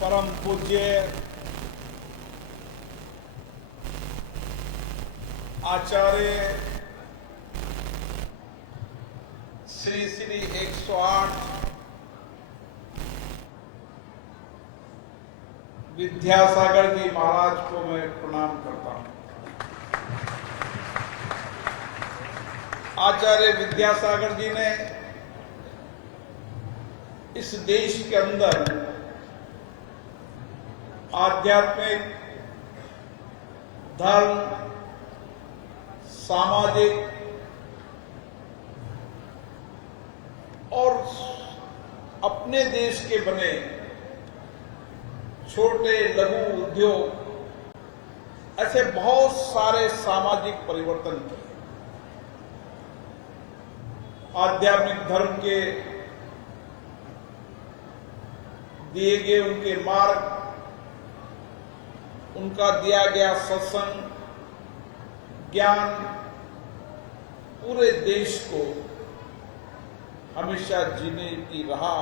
परम पूज्य आचार्य श्री श्री 108 विद्यासागर जी महाराज को मैं प्रणाम करता हूं। आचार्य विद्यासागर जी ने इस देश के अंदर आध्यात्मिक, धर्म, सामाजिक और अपने देश के बने छोटे लघु उद्योग, ऐसे बहुत सारे सामाजिक परिवर्तन किए। आध्यात्मिक धर्म के दिए गए उनके मार्ग, उनका दिया गया सत्संग, ज्ञान पूरे देश को हमेशा जीने की राह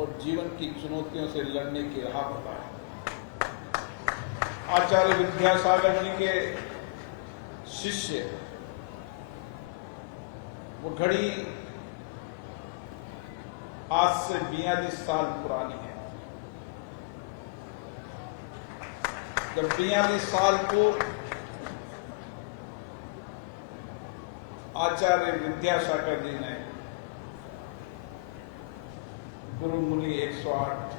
और जीवन की चुनौतियों से लड़ने की राह बताए। आचार्य विद्यासागर जी के शिष्य, वो घड़ी आज से 42 साल पुरानी है। जब 42 साल पूर्व आचार्य विद्यासागर जी ने गुरु मुनि 108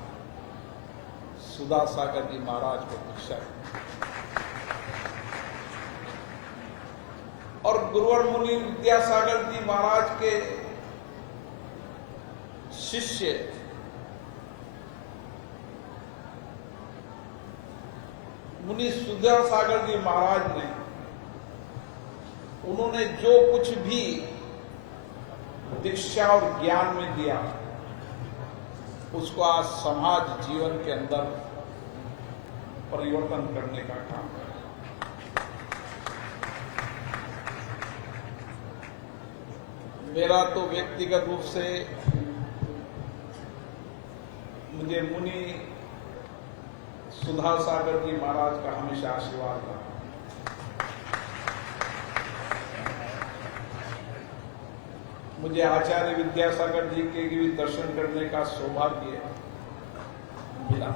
सुधासागर जी महाराज को दीक्षा दी और गुरुवर मुनि विद्यासागर जी महाराज के शिष्य मुनि सुधासागर जी महाराज ने, उन्होंने जो कुछ भी दीक्षा और ज्ञान में दिया, उसको आज समाज जीवन के अंदर परिवर्तन करने का काम है। मेरा तो व्यक्तिगत रूप से मुझे मुनि सुधासागर जी महाराज का हमेशा आशीर्वाद रहा। मुझे आचार्य विद्यासागर जी के भी दर्शन करने का सौभाग्य मिला।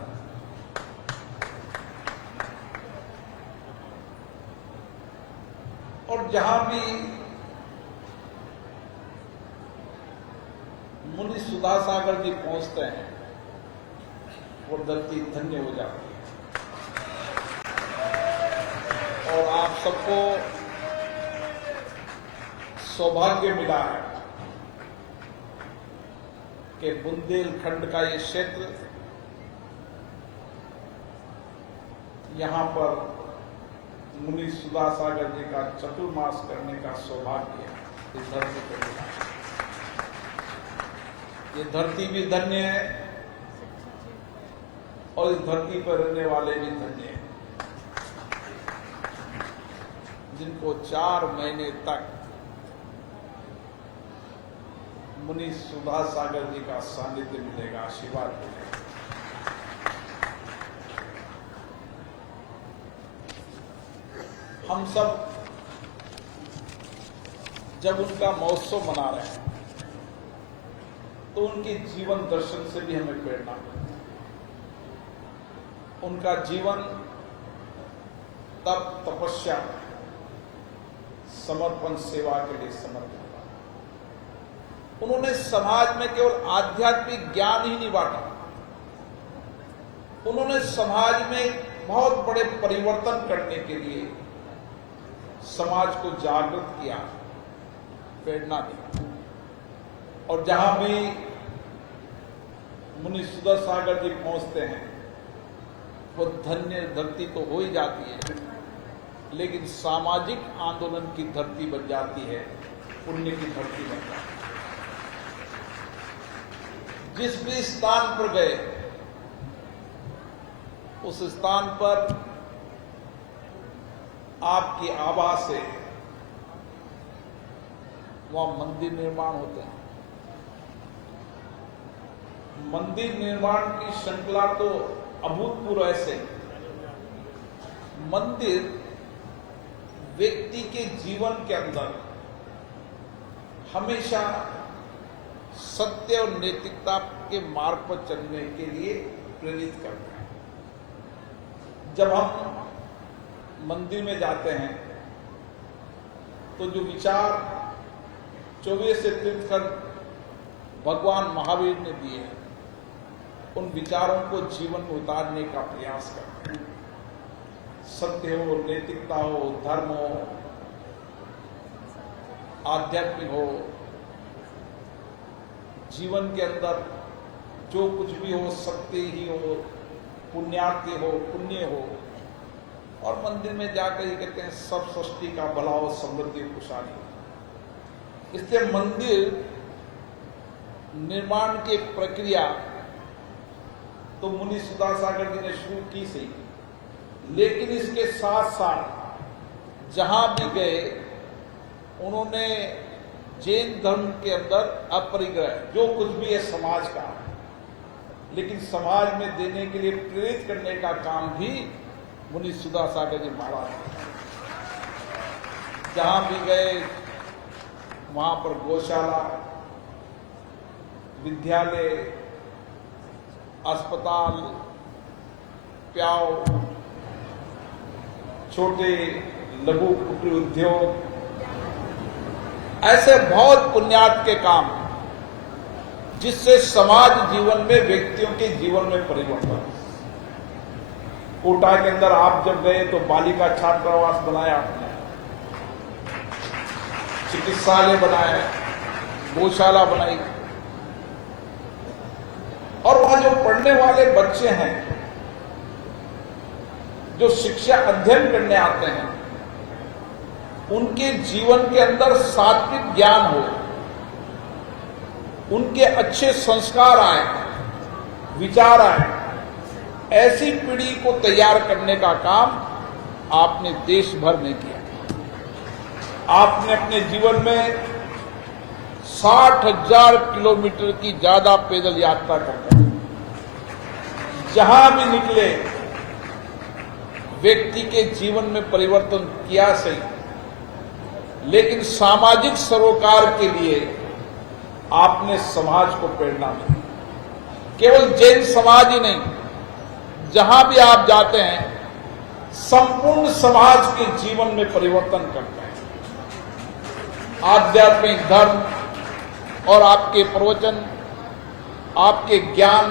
और जहां भी मुनि सुधासागर जी पहुंचते हैं, वो धरती धन्य हो जाती है। और आप सबको सौभाग्य मिला है कि बुंदेलखंड का ये क्षेत्र, यहां पर मुनि सुधासागर जी का चतुर्मास करने का सौभाग्य इस धरती को मिला है। ये धरती भी धन्य है और इस धरती पर रहने वाले भी धन्य हैं, जिनको 4 महीने तक मुनि सुधासागर जी का सानिध्य मिलेगा, आशीर्वाद मिलेगा। हम सब जब उनका महोत्सव मना रहे हैं, तो उनके जीवन दर्शन से भी हमें प्रेरणा मिलती है। उनका जीवन तप, तपस्या, समर्पण, सेवा के लिए समर्पित था। उन्होंने समाज में केवल आध्यात्मिक ज्ञान ही नहीं बांटा, उन्होंने समाज में बहुत बड़े परिवर्तन करने के लिए समाज को जागृत किया, प्रेरणा दी। और जहां भी मुनि सुधासागर जी पहुंचते हैं, वो धन्य धरती तो हो ही जाती है, लेकिन सामाजिक आंदोलन की धरती बन जाती है, पुण्य की धरती बन जाती है। जिस भी स्थान पर गए, उस स्थान पर आपकी आभा से वहां मंदिर निर्माण होते हैं, मंदिर निर्माण की श्रृंखला तो अभूतपूर्व ऐसे। मंदिर व्यक्ति के जीवन के अंदर हमेशा सत्य और नैतिकता के मार्ग पर चलने के लिए प्रेरित करते हैं। जब हम मंदिर में जाते हैं तो जो विचार 24 से तीर्थकर भगवान महावीर ने दिए हैं, उन विचारों को जीवन में उतारने का प्रयास करते हैं। सत्य हो, नैतिकता हो, धर्म हो, आध्यात्मिक हो, जीवन के अंदर जो कुछ भी हो, सत्य ही हो, पुण्यार्थ हो, पुण्य हो, और मंदिर में जाकर ही कहते हैं सब सृष्टि का भला हो, समृद्धि, खुशहाली। इसलिए मंदिर निर्माण की प्रक्रिया तो मुनि सुधासागर जी ने शुरू की सही, लेकिन इसके साथ साथ जहां भी गए उन्होंने जैन धर्म के अंदर अपरिग्रह जो कुछ भी है समाज का, लेकिन समाज में देने के लिए प्रेरित करने का काम भी मुनि सुधासागर जी महाराज। जहां भी गए वहां पर गौशाला, विद्यालय, अस्पताल, प्याव, छोटे लघु कुटीर उद्योग, ऐसे बहुत पुण्यार्थ के काम जिससे समाज जीवन में, व्यक्तियों के जीवन में परिवर्तन। कोटा के अंदर आप जब गए तो बालिका छात्रावास बनाया आपने, चिकित्सालय बनाया, गौशाला बनाई, और वहां जो पढ़ने वाले बच्चे हैं, जो शिक्षा अध्ययन करने आते हैं, उनके जीवन के अंदर सात्विक ज्ञान हो, उनके अच्छे संस्कार आए, विचार आए, ऐसी पीढ़ी को तैयार करने का काम आपने देश भर में किया। आपने अपने जीवन में 60,000 किलोमीटर की ज्यादा पैदल यात्रा करते हैं। जहां भी निकले व्यक्ति के जीवन में परिवर्तन किया सही, लेकिन सामाजिक सरोकार के लिए आपने समाज को प्रेरणा दी। केवल जैन समाज ही नहीं, जहां भी आप जाते हैं संपूर्ण समाज के जीवन में परिवर्तन करते हैं। आध्यात्मिक धर्म और आपके प्रवचन, आपके ज्ञान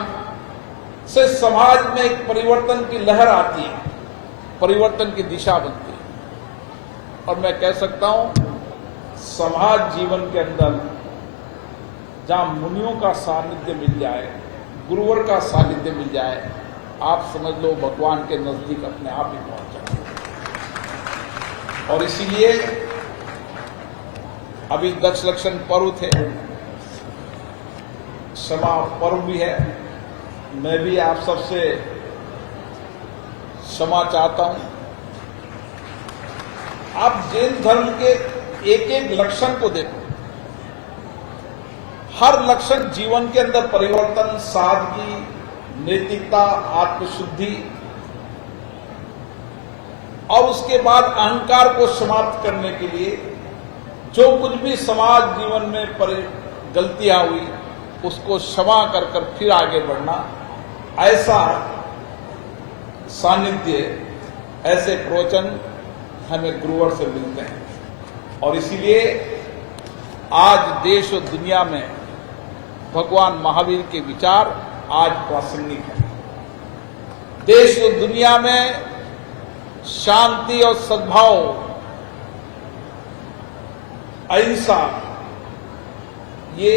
से समाज में एक परिवर्तन की लहर आती है, परिवर्तन की दिशा बनती है। और मैं कह सकता हूं समाज जीवन के अंदर जहां मुनियों का सानिध्य मिल जाए, गुरुवर का सानिध्य मिल जाए, आप समझ लो भगवान के नजदीक अपने आप ही पहुंच जाए। और इसीलिए अभी दक्ष लक्षण पर्व थे, क्षमा पर्व भी है। मैं भी आप सबसे क्षमा चाहता हूं। आप जैन धर्म के एक एक लक्षण को देखो, हर लक्षण जीवन के अंदर परिवर्तन, सादगी, नैतिकता, आत्मशुद्धि, और उसके बाद अहंकार को समाप्त करने के लिए जो कुछ भी समाज जीवन में गलतियां हुई उसको क्षमा कर फिर आगे बढ़ना, ऐसा सानिध्य, ऐसे प्रवचन हमें गुरुवर से मिलते हैं। और इसीलिए आज देश और दुनिया में भगवान महावीर के विचार आज प्रासंगिक है। देश और दुनिया में शांति और सद्भाव, अहिंसा, ये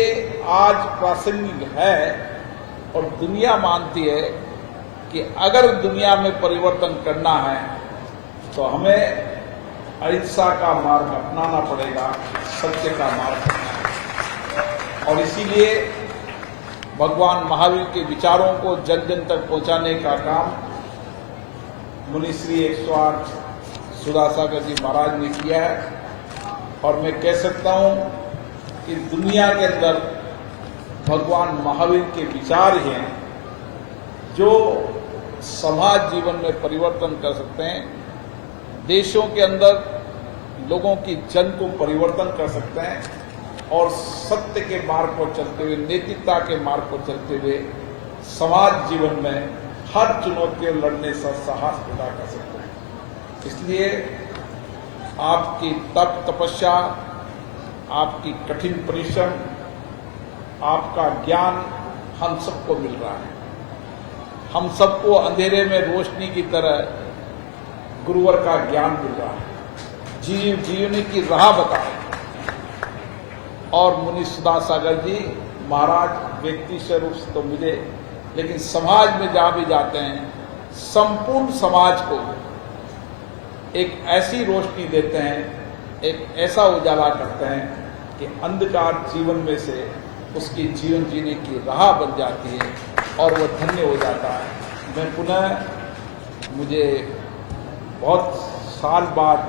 आज प्रासंगिक है। और दुनिया मानती है कि अगर दुनिया में परिवर्तन करना है तो हमें अहिंसा का मार्ग अपनाना पड़ेगा, सत्य का मार्ग अपनाना है। और इसीलिए भगवान महावीर के विचारों को जन जन तक पहुंचाने का काम मुनिश्री 108 सुधासागर जी महाराज ने किया है। और मैं कह सकता हूं कि दुनिया के अंदर भगवान महावीर के विचार ही हैं जो समाज जीवन में परिवर्तन कर सकते हैं, देशों के अंदर लोगों की जन को परिवर्तन कर सकते हैं और सत्य के मार्ग पर चलते हुए, नैतिकता के मार्ग पर चलते हुए समाज जीवन में हर चुनौतियों लड़ने से साहस पैदा कर सकते हैं। इसलिए आपकी तप तपस्या, आपकी कठिन परिश्रम, आपका ज्ञान हम सबको मिल रहा है। हम सबको अंधेरे में रोशनी की तरह गुरुवर का ज्ञान मिल रहा है, जीवनी की राह बताए। और मुनि सुधा सागर जी महाराज व्यक्ति स्वरूप से तो मिले, लेकिन समाज में जहां भी जाते हैं संपूर्ण समाज को एक ऐसी रोशनी देते हैं, एक ऐसा उजाला करते हैं कि अंधकार जीवन में से उसकी जीवन जीने की राह बन जाती है और वह धन्य हो जाता है। मैं पुनः, मुझे बहुत साल बाद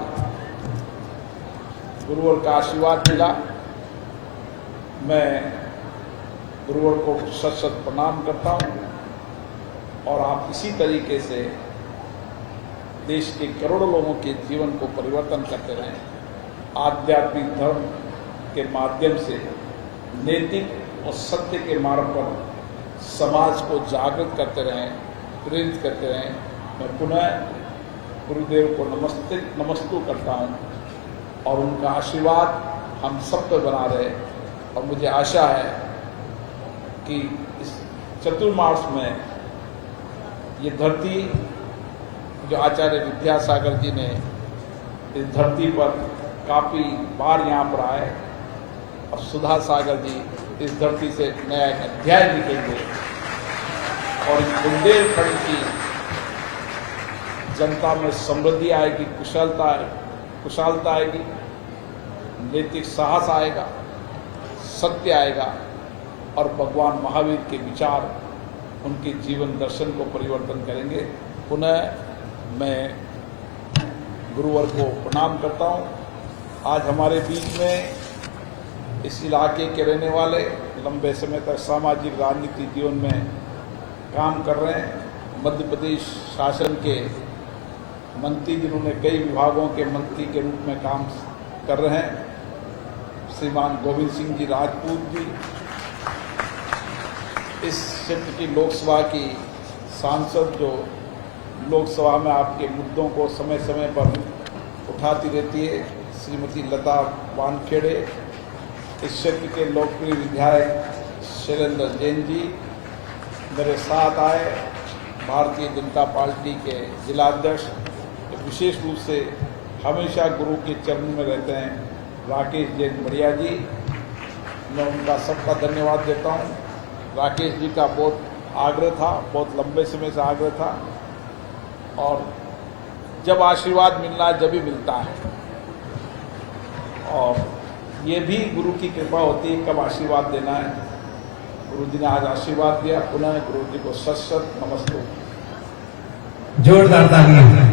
गुरुवर का आशीर्वाद मिला। मैं गुरुवर को सत सत प्रणाम करता हूँ और आप इसी तरीके से देश के करोड़ों लोगों के जीवन को परिवर्तन करते रहें। आध्यात्मिक धर्म के माध्यम से नैतिक और सत्य के मार्ग पर समाज को जागृत करते रहें, प्रेरित करते रहें। मैं पुनः गुरुदेव को नमस्तु करता हूँ और उनका आशीर्वाद हम सब पर बना रहे। और मुझे आशा है कि इस चतुर्मास में ये धरती, जो आचार्य विद्यासागर जी ने इस धरती पर काफ़ी बार यहाँ पर आए और सुधा सागर जी इस धरती से नया एक अध्याय लिखेंगे और इस बुंदेलखंड की जनता में समृद्धि आएगी, कुशलता आएगी, नैतिक साहस आएगा, सत्य आएगा और भगवान महावीर के विचार उनके जीवन दर्शन को परिवर्तन करेंगे। पुनः मैं गुरुवर को प्रणाम करता हूँ। आज हमारे बीच में इस इलाके के रहने वाले, लंबे समय तक सामाजिक राजनीतिक जीवन में काम कर रहे हैं, मध्य प्रदेश शासन के मंत्री जिन्होंने कई विभागों के मंत्री के रूप में काम कर रहे हैं, श्रीमान गोविंद सिंह जी राजपूत जी, इस क्षेत्र की लोकसभा की सांसद जो लोकसभा में आपके मुद्दों को समय समय पर उठाती रहती है, श्रीमती लता वानखेड़े, इस क्षेत्र के लोकप्रिय विधायक शैलेंद्र जैन जी मेरे साथ आए, भारतीय जनता पार्टी के जिलाध्यक्ष, विशेष रूप से हमेशा गुरु के चरण में रहते हैं राकेश जैन बढ़िया जी, मैं उनका सबका धन्यवाद देता हूँ। राकेश जी का बहुत आग्रह था, बहुत लंबे समय से आग्रह था और जब आशीर्वाद मिलना है जब ही मिलता है और ये भी गुरु की कृपा होती है कब आशीर्वाद देना है। गुरु जी ने आज आशीर्वाद दिया, पुनः गुरु जी को सत सत नमस्ते। जोरदार तालियां।